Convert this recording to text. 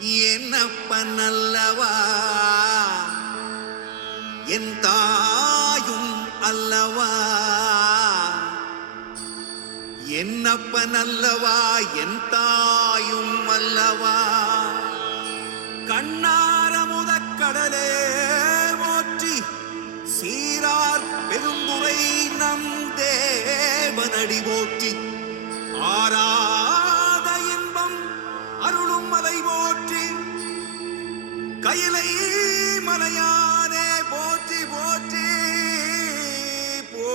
என்னப்பன் அல்லவா என் தாயும் அல்லவா என்னப்பன் அல்லவா என் தாயும் அல்லவா கண்ணார முதக்கடலே போற்றி சீரார் பெருந்துரை நம் தேவனடி போற்றி ஆராத இன்பம் அருளும் மலை போற்றி கையிலை மலையானே போற்றி போற்றி போ